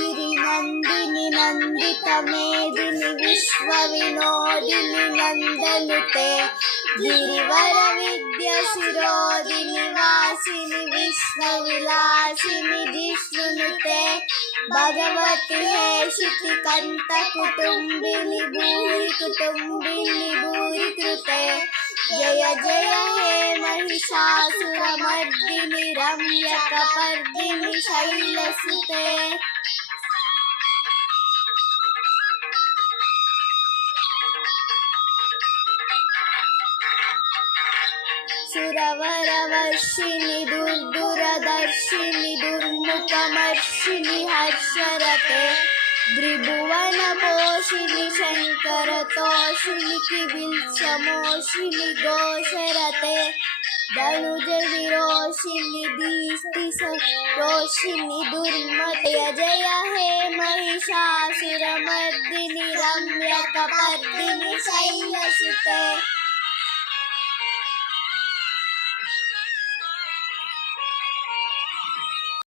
गिरिनन्दिनि नन्दितमेदिनि विश्वविनोदिनि नन्दनुते गिरिवरविद्याशिरोदिनि वासिनि विष्णुविलासिनि जिष्णुनुते भगवति हेशितिकन्तकुटुम्बिनि भूरिकुटुम्बिनि भूरिकृते जय जय हे महिषासुरमर्दिनि रम्यकपर्दिनि शैलसुते सुरवरवर्षिणि दुर्दुरदर्शिनि दुर्मुखमर्षिणि हर्षरते त्रिभुवनपोषिणि शङ्करतोषिणि किबिल्समोषिणि घोषरते धनुजविरोषिणि दीप्तिसरोषिणि दुर्मते जय हे महिषासुरमर्दिनि रम्यकपर्दिनि शैलसुते।